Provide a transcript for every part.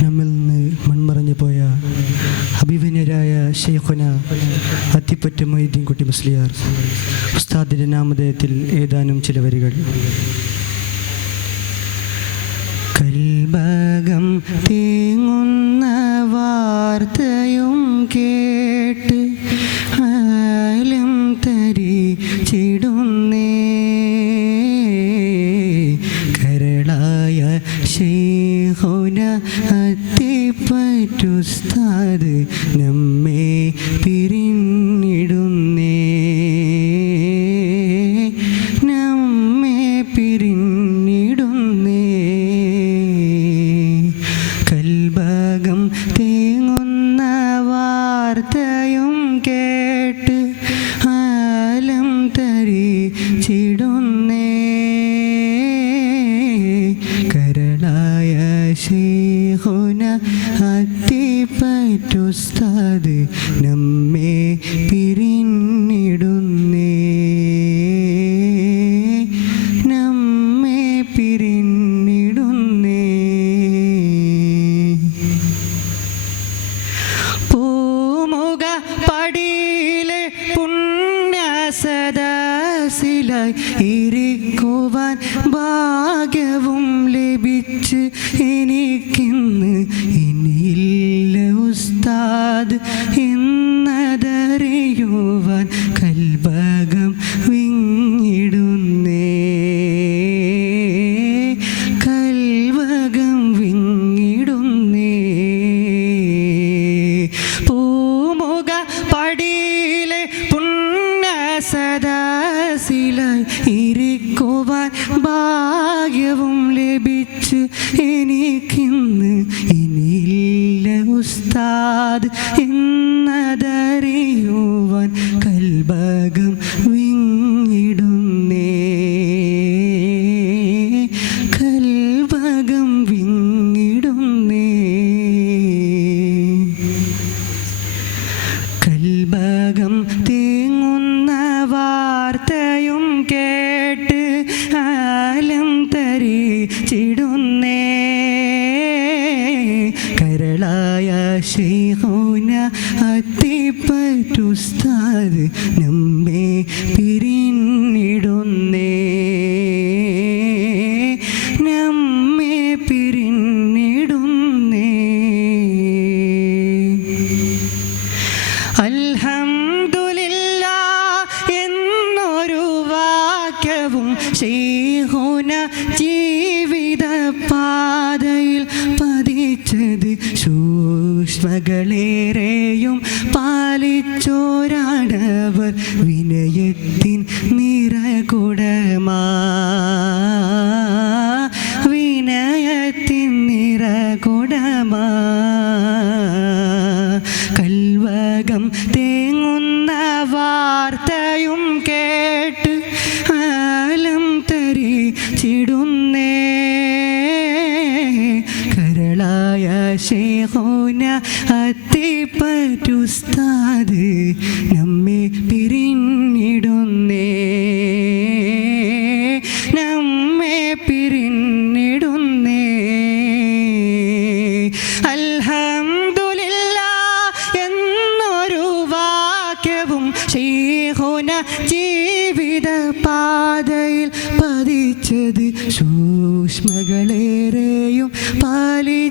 നമ്മിൽ നിന്ന് മൺമറഞ്ഞു പോയ അഭിമന്യരായ ശൈഖുന അത്തിപ്പറ്റ മൊയ്തീൻ കുട്ടി മുസ്ലിയാർ ഉസ്താദിൻ്റെ നാമധേയത്തിൽ ഏതാനും ചില വരികൾ. കൽബകം തേങ്ങുന്ന വാർത്തയും കേട്ട് ആലം തരിച്ചിടുന്നേ, കരളായ ശൈഖുന അത്തിപ്പറ്റുസ്താദ് നമ്മെ പിരിഞ്ഞിടുന്നേ, നമ്മെ പിരിഞ്ഞിടുന്നേ. കൽബകം തേങ്ങുന്ന വാർത്തയും കേട്ട് ആലം തരിച്ചിടുന്നേ, കരളായ ശൈഖുന അത്തിപ്പറ്റുസ്താദ് നമ്മെ പിരിഞ്ഞിടുന്നേ, നമ്മെ പിരിഞ്ഞിടുന്നേ. പൂമുഖ പടിയിലെ പുണ്യസദസ്സിലായി ഇരിക്കുവാൻ ഭാഗ്യവും ലഭിച്ച് എനിക്കിന്ന് ഇനിയില്ല ഉസ്താദ് എന്നതറിയുവാൻ കൽബകം വിങ്ങിടുന്നേ, കൽബകം വിങ്ങിടുന്നേ. പൂമുഖ പടിയിലെ പുണ്യസദസ്സിലായി ഇരിക്കുവാൻ ഭാഗ്യവും ലഭിച്ച് എനിക്കിന്ന് ഇനിയില്ല ഉസ്താദ് എന്നതറിയുവാൻ കൽബകം വിങ്ങിടുന്നേ, കൽബകം വിങ്ങിടുന്നേ. കൽബകം തേങ്ങുന്ന വാർത്തയും കേട്ട് ആലം തരിച്ചിടുന്നേ, കരളായ ശൈഖുന അത്തിപ്പറ്റുസ്താദ് നമ്മെ പിരിഞ്ഞിടുന്നേ, നമ്മെ പിരിഞ്ഞിടുന്നേ. അൽഹംദുലില്ലാഹ് എന്നൊരു വാക്യവും ശൈഖുന ജീവിത പാതയിൽ പതിച്ചത് സൂക്ഷ്മകളേറെയും പാലിച്ചോരാടവർ വിനയത്തിൻ നിറകുടമാ, വിനയത്തിൻ നിറകുടമാ. കൽബകം തേങ്ങുന്ന വാർത്തയും കേട്ട് ആലം തരിച്ചിടുന്നേ, കരളായ ശൈഖുന അത്തിപ്പറ്റുസ്താദ് നമ്മെ പിരിഞ്ഞിടുന്നേ, നമ്മെ പിരിഞ്ഞിടുന്നേ. അൽഹംദുലില്ലാഹ് എന്നൊരു വാക്യവും ശൈഖുന ജീവിത പാതയിൽ പതിച്ചത് സൂക്ഷ്മകളേറെയും പാലിച്ചോരാടവർ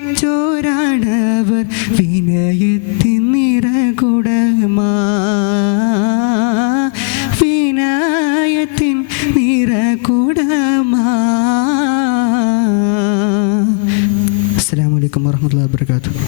വിനയത്തിൻ നിറകുടമാ, വിനയത്തിൻ നിറകുടമാ. അസ്സലാമു അലൈക്കും വറഹ്മത്തുള്ളാഹി വബറകാതുഹു.